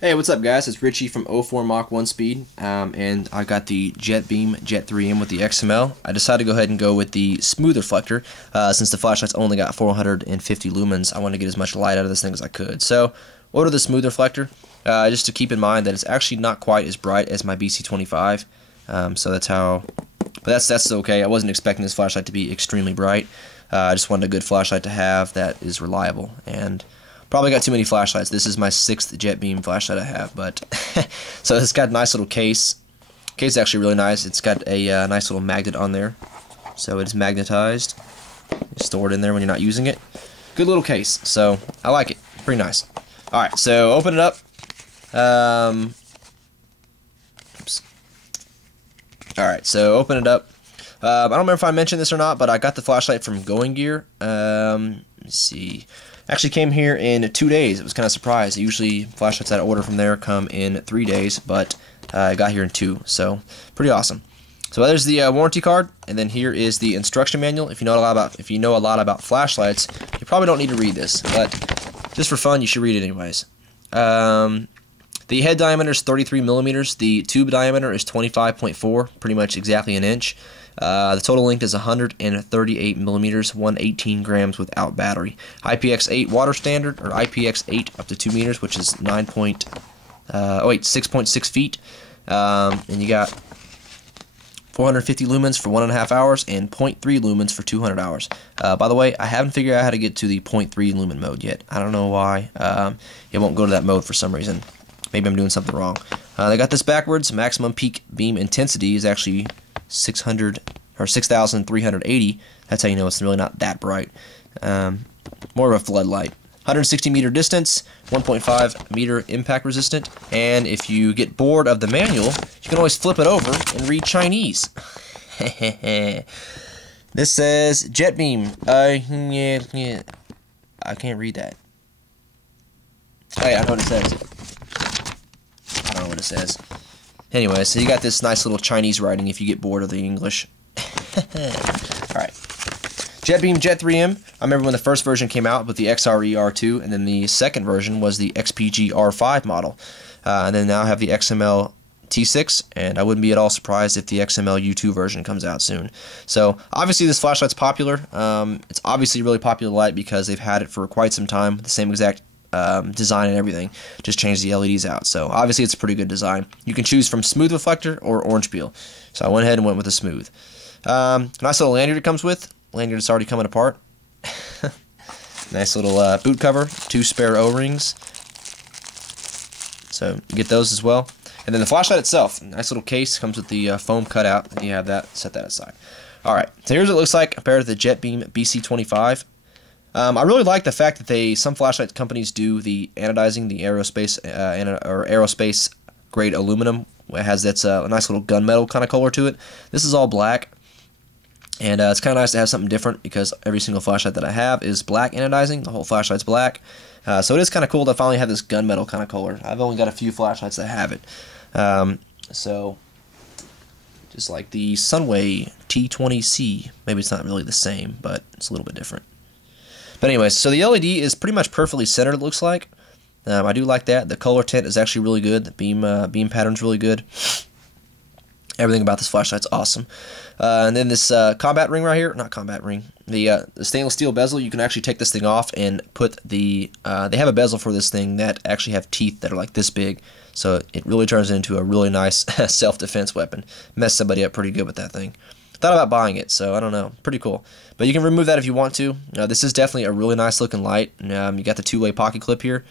Hey, what's up, guys? It's Richie from 04 Mach 1 Speed, and I got the Jetbeam Jet 3M with the XML. I decided to go ahead and go with the smooth reflector since the flashlight's only got 450 lumens. I wanted to get as much light out of this thing as I could. So, order the smooth reflector, just to keep in mind that it's actually not quite as bright as my BC25. So that's how, but that's okay. I wasn't expecting this flashlight to be extremely bright. I just wanted a good flashlight to have that is reliable, and probably got too many flashlights. This is my 6th Jetbeam flashlight I have, but so it's got a nice little case. Case is actually really nice. It's got a nice little magnet on there, so it is magnetized. You store it in there when you're not using it. Good little case, so I like it. Pretty nice. All right, so open it up. Oops. All right, so open it up. I don't remember if I mentioned this or not, but I got the flashlight from Going Gear. Let's see. Actually came here in 2 days. It was kind of surprised. Usually flashlights that I order from there come in 3 days, but I got here in 2, so pretty awesome. So there's the warranty card, and then here is the instruction manual. If you know a lot about flashlights, you probably don't need to read this, but just for fun, you should read it anyways. The head diameter is 33 millimeters. The tube diameter is 25.4, pretty much exactly an inch. The total length is 138 millimeters, 118 grams without battery. IPX8 water standard, or IPX8 up to 2 meters, which is 6.6 feet. And you got 450 lumens for 1.5 hours and 0.3 lumens for 200 hours. By the way, I haven't figured out how to get to the 0.3 lumen mode yet. I don't know why. It won't go to that mode for some reason. Maybe I'm doing something wrong. They got this backwards. Maximum peak beam intensity is actually 6,380. That's how you know it's really not that bright. More of a floodlight. 160 meter distance, 1.5 meter impact resistant, and if you get bored of the manual, you can always flip it over and read Chinese. This says Jetbeam. I can't read that. Hey, I know what it says. I don't know what it says. Anyway, so you got this nice little Chinese writing if you get bored of the English. Alright. Jetbeam Jet 3M. I remember when the first version came out with the XRE R2, and then the second version was the XPG R5 model. And then now I have the XML T6, and I wouldn't be at all surprised if the XML U2 version comes out soon. So, obviously this flashlight's popular. It's obviously a really popular light because they've had it for quite some time, the same exact design and everything, just change the LEDs out. So obviously it's a pretty good design. You can choose from smooth reflector or orange peel. So I went ahead and went with the smooth. Nice little lanyard it comes with. Lanyard is already coming apart. Nice little boot cover, 2 spare O-rings. So you get those as well. And then the flashlight itself, nice little case, comes with the foam cutout, and you have that, set that aside. Alright, so here's what it looks like compared to the Jetbeam BC25. I really like the fact that some flashlight companies do the anodizing, the aerospace or aerospace grade aluminum. It has that a nice little gunmetal kind of color to it. This is all black, and it's kind of nice to have something different because every single flashlight that I have is black anodizing. The whole flashlight's black, so it is kind of cool to finally have this gunmetal kind of color. I've only got a few flashlights that have it, so just like the Sunway T20C. Maybe it's not really the same, but it's a little bit different. But anyways, so the LED is pretty much perfectly centered, it looks like. I do like that. The color tint is actually really good. The beam pattern's really good. Everything about this flashlight's awesome. And then this combat ring right here, not combat ring, the stainless steel bezel, you can actually take this thing off and put the, they have a bezel for this thing that actually have teeth that are like this big. So it really turns it into a really nice self-defense weapon. Mess somebody up pretty good with that thing. Thought about buying it, so I don't know. Pretty cool. But you can remove that if you want to. This is definitely a really nice looking light. You got the 2-way pocket clip here,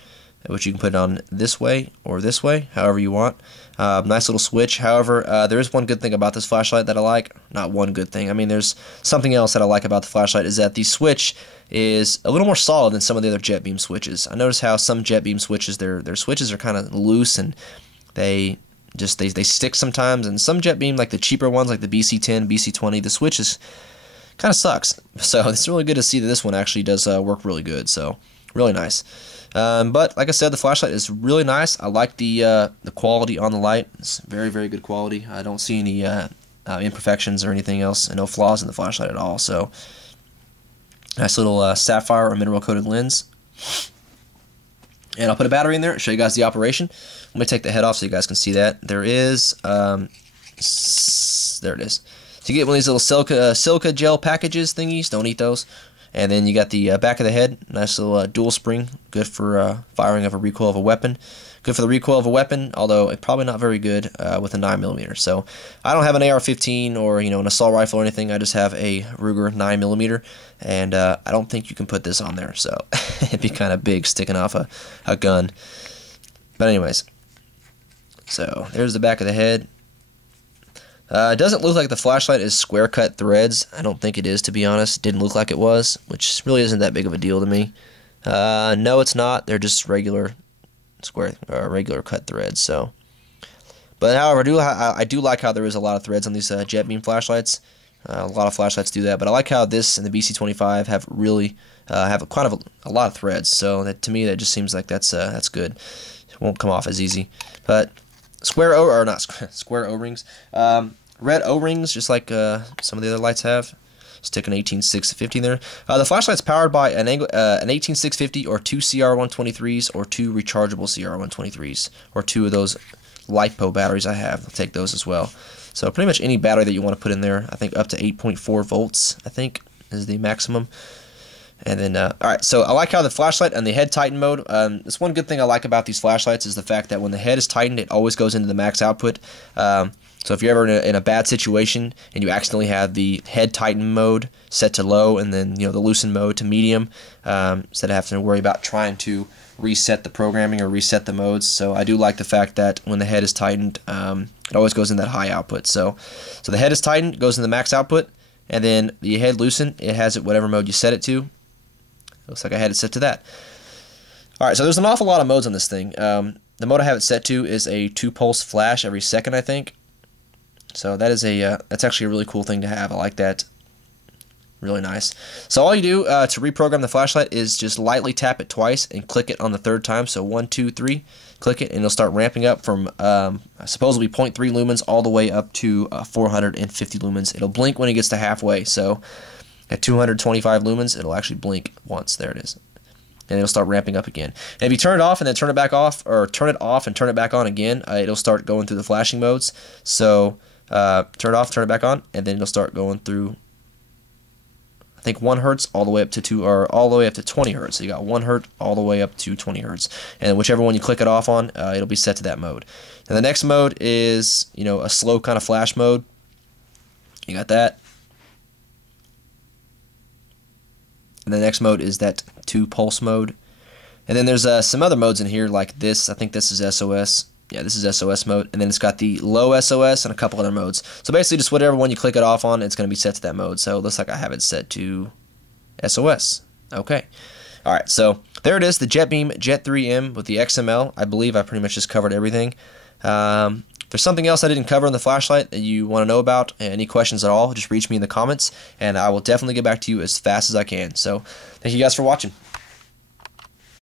which you can put it on this way or this way, however you want. Nice little switch. However, there is one good thing about this flashlight that I like. Not one good thing. I mean, there's something else that I like about the flashlight is that the switch is a little more solid than some of the other Jetbeam switches. I notice how some Jetbeam switches, their switches are kind of loose and they stick sometimes, and some Jetbeam, like the cheaper ones, like the BC10, BC20, the switch kind of sucks. So it's really good to see that this one actually does work really good. So really nice. But like I said, the flashlight is really nice. I like the quality on the light. It's very, very good quality. I don't see any imperfections or anything else, and no flaws in the flashlight at all. So nice little sapphire or mineral coated lens. And I'll put a battery in there and show you guys the operation. Let me take the head off so you guys can see that. There is, there it is. So you get one of these little silica gel packages thingies. Don't eat those. And then you got the back of the head, nice little dual spring, good for firing of a recoil of a weapon. Good for the recoil of a weapon, although it's probably not very good with a 9mm. So I don't have an AR-15 or an assault rifle or anything. I just have a Ruger 9mm, and I don't think you can put this on there. So it'd be kind of big sticking off a gun. But anyways, so there's the back of the head. It doesn't look like the flashlight is square cut threads. I don't think it is, to be honest. It didn't look like it was, which really isn't that big of a deal to me. No, it's not. They're just regular regular cut threads. So, but however, I do like how there is a lot of threads on these Jetbeam flashlights. A lot of flashlights do that, but I like how this and the BC25 have really have kind of a lot of threads. So that, to me, that just seems like that's good. It won't come off as easy. But square O-rings, red O-rings, just like some of the other lights have. Stick an 18650 there. The flashlight's powered by an 18650 or two CR123s or two rechargeable CR123s or two of those LiPo batteries I have. I'll take those as well. So pretty much any battery that you want to put in there. I think up to 8.4 volts, I think, is the maximum. And then, alright, so I like how the flashlight and the head tighten mode. That's one good thing I like about these flashlights is the fact that when the head is tightened, it always goes into the max output. So if you're ever in a bad situation and you accidentally have the head tighten mode set to low and then the loosen mode to medium, instead of having to worry about trying to reset the programming or reset the modes. So I do like the fact that when the head is tightened, it always goes in that high output. So the head is tightened, goes in the max output, and then the head loosened, it has it whatever mode you set it to. Looks like I had it set to that. Alright, so there's an awful lot of modes on this thing. The mode I have it set to is a 2-pulse flash every second, I think. So that is that's actually a really cool thing to have. I like that. Really nice. So all you do to reprogram the flashlight is just lightly tap it twice and click it on the third time. So 1, 2, 3, click it, and it'll start ramping up from supposedly 0.3 lumens all the way up to 450 lumens. It'll blink when it gets to halfway. So at 225 lumens, it'll actually blink once. There it is. And it'll start ramping up again. And if you turn it off and then turn it back off, or turn it off and turn it back on again, it'll start going through the flashing modes. So turn it off, turn it back on, and then it'll start going through, I think, 1 hertz all the way up to all the way up to 20 hertz. So you got 1 hertz all the way up to 20 hertz, and whichever one you click it off on, it'll be set to that mode. And the next mode is a slow kind of flash mode. You got that. And the next mode is that 2-pulse mode. And then there's some other modes in here like this. I think this is SOS. Yeah, this is SOS mode, and then it's got the low SOS and a couple other modes. So basically, just whatever one you click it off on, it's going to be set to that mode. So it looks like I have it set to SOS. Okay. All right, so there it is, the Jetbeam Jet 3M with the XML. I believe I pretty much just covered everything. If there's something else I didn't cover in the flashlight that you want to know about, any questions at all, just reach me in the comments, and I will definitely get back to you as fast as I can. So thank you guys for watching.